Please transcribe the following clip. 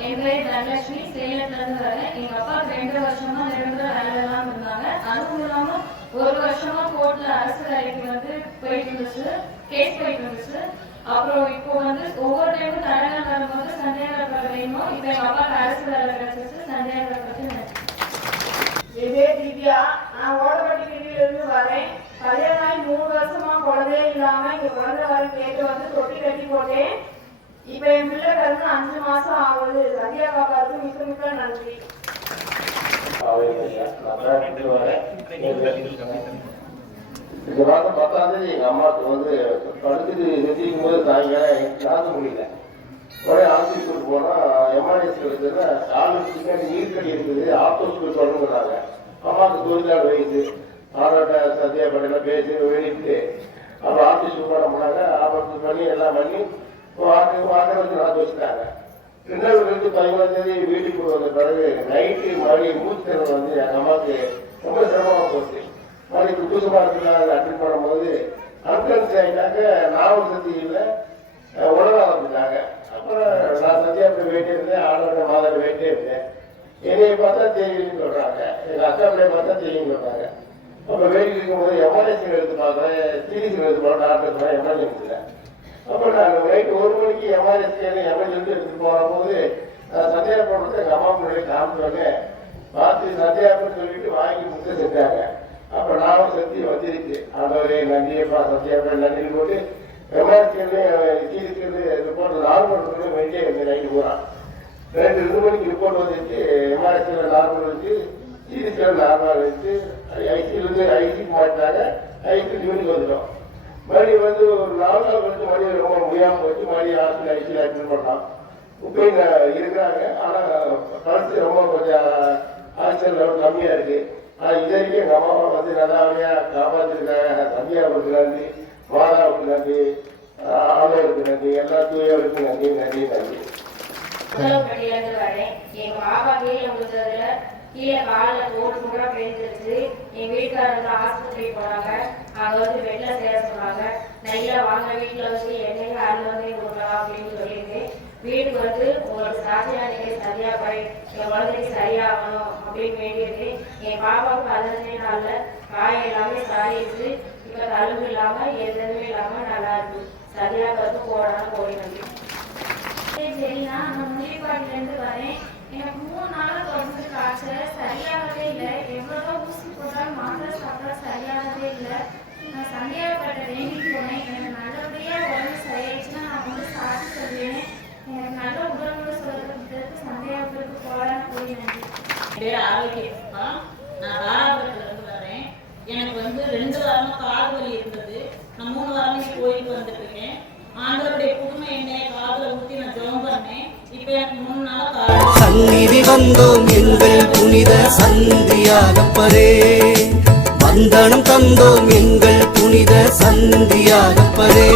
என் பேர் தனலட்சுமி சேலத்துலேருந்து வரேன் எங்க அப்பா ரெண்டு வருஷமா நிரந்தர வேலை இருந்தாங்க. அதுவும் இல்லாம ஒரு வருஷமா கோர்ட்ல அரசு வேலைக்கு வந்து போயிட்டு இருந்துச்சு. கேஸ் போயிட்டு இருந்துச்சு. அப்புறம் இப்போ வந்து ஒவ்வொரு டைமும் தடங்கள் வரும்போது சந்தேகம் வேணும்? இப்போ எங்க அப்பாவுக்கு அரசு வேலை கிடைச்சிச்சு சந்தேகம் பத்தி இதே திவ்யா நான் ஓடப்பட்டி வீட்டிலிருந்து வரேன். கல்யாணம் மூணு வருஷமா குழந்தையே இல்லாம இங்க குழந்தை வர கேட்டு வந்து தொட்டி கட்டி போட்டேன். இப்ப என் பிள்ளை பிறந்து அஞ்சு மாசம் ஆகுது. சத்யா பாப்பாவுக்கு மிக்க மிக்க நன்றி. இந்த மாதம் பத்தாம் தேதி எங்க அம்மாவுக்கு வந்து படுத்துட்டு நிறுத்திக்கும் போது சாயங்காலம் தாங்க முடியல. உடனே ஹாஸ்பிட்டல் போனா எம்ஆர்எஸ் இருக்குதுன்னா காலு பின்னாடி நீர்க்கடி இருக்குது. ஆப்டோஸ்க்கு தொடங்குறாங்க. அம்மாவுக்கு தொழிலாளர் வயசு ஆரோட்ட சத்யா படையில பேசி வெளியிட்டு அப்ப ஆபீஸ் போனோம்னாங்க ஆபத்து பண்ணி எல்லாம் பண்ணி வாக்கு வாக்க வச்சு நான் வச்சுட்டாங்க. ரெண்டாவது ரெண்டு பதிமூணாம் தேதி வீட்டுக்கு வந்த பிறகு நைட்டு மறுபடியும் மூச்சு திறன் வந்து எங்கள் அம்மாவுக்கு ரொம்ப சிரமமாக போச்சு. மறுபடியும் புதுசு அதை அட்மிட் பண்ணும்போது அன்கன்ஸ் ஆகிட்டாங்க நாவல் சக்தி இல்லை உடனே வந்துட்டாங்க. அப்புறம் நான் சத்யா போய் வேட்டே இருந்தேன் ஆளோட மாதிரி வெயிட்டே இருந்தேன். என்னையை பார்த்தா தெரியும்னு சொல்கிறாங்க எங்கள் அக்கா பிள்ளைய பார்த்தா தெரியும்னு சொல்றாங்க. அப்ப வேட்டி இருக்கும்போது எம்எல்ஏசி எடுத்து பார்க்குறேன் சிடிசி எடுத்து பார்க்க டாக்டர் சொன்னேன் எம்எல்ஏசியில் நைட் ஒரு மணிக்கு எம்ஆர்எஸ்சி எமர்ஜென்சி எடுத்துட்டு போகும்போது சத்யா போடுறது எங்க அம்மா முன்னாடி காமிச்சோன்னே பார்த்து சத்யாப்புன்னு சொல்லிட்டு வாங்கி முத்த செஞ்சாங்க. அப்ப நானும் சத்தி வந்துருச்சு ஆண்டவரே நன்றியப்பா சத்யாப்பா நன்றி போட்டு எம்ஆர்எஸ்சி சீரிக்கிறது ரிப்போர்ட் நார்மல் பண்ணி வேண்டிய இருந்தேன் நைட்டு பூரா. ரெண்டு ரெண்டு மணிக்கு ரிப்போர்ட் வந்துச்சு. எம்ஆர்எஸ்சியில் நார்மல் வச்சு சீரிஸ்ல நார்மல் வச்சு ஐசியிலேருந்து ஐசிக்கு மாட்டாங்க ஐசி டியூனிக்கு வந்துட்டோம். மறுபடியும் வந்து ஒரு நாலு நாள் கழிச்சு மறுபடியும் ரொம்ப முடியாம போச்சு. மறுபடியும் ஹாஸ்பிட்டல் ஐசியில் அட்மிட் பண்ணான் இப்போ இங்க இருக்கிறாங்க. ஆனா பரிசு ரொம்ப கொஞ்சம் ஆக்சிஜன் லெவல் கம்மியா இருக்கு. ஆனா இது வரைக்கும் எங்க அம்மா அப்பா வந்து நல்லபடியா காப்பாத்திருக்காங்க. தம்பியாவுக்கு இருக்கிறாங்க மாதாவுக்கு நன்றி. ஆலோருக்கு நன்றி. எல்லா தூயவருக்கும் நன்றி. நன்றி நன்றி முதலப்பட்டியில இருந்து வரேன். எங்க பாப்பா கீழே விழுந்ததுல கீழே காலில் போட்டு முறை பேர்ந்துருச்சு என் வீட்டுக்காரர் வந்து ஆஸ்பத்திரி போனாங்க அங்க வந்து வெளில சேர சொன்னாங்க. நையா வாங்க வீட்டில் வச்சு என்னைக்கு அருள் வந்து கொடுக்கலாம் அப்படின்னு சொல்லிட்டு வீட்டுக்கு வந்து உங்களோட சாட்சியா நீங்க சரியா போய் என் குழந்தைக்கு சரியாகணும் அப்படின்னு வேண்டியிருக்கேன் என் பாப்பாவுக்கு பதினஞ்சே நாளில் காயம் எல்லாமே சாரிடுச்சு இப்போ தழும்பு இல்லாமல் எதுவுமே இல்லாமல் நல்லா இருக்கு. சரியாக வந்து போடணும் போய் நன்றி சரி சரிண்ணா நான் முனியப்பாடிலேருந்து வரேன். எனக்கு மூணு நாளாக தொடர்ந்து நான் சந்தியாப்பட்ட வேண்டிட்டு போனேன் எனக்கு நல்லபடியாக உடம்பு சரியாயிடுச்சுன்னா நான் வந்து சாப்பிட்டு சொல்லுவேன். எனக்கு நல்ல உடம்பு போய் நான் தாராபுரத்துல இருந்து வரேன் எனக்கு வந்து ரெண்டு வாரமா கால் வலி இருந்தது. நான் மூணு வாரமா கோயிலுக்கு வந்துட்டு இருக்கேன். ஆண்டவருடைய புதுமை எண்ணெயை காதுல ஊத்தி நான் ஜெபம் பண்ணேன். இப்ப எனக்கு மூணு நாளா கால் சந்நிதி வந்தோம் எங்கள் புனித சந்தியாகப்பரே சந்தனம் தந்தோம் எங்கள் புனித சந்தியாகப்பதே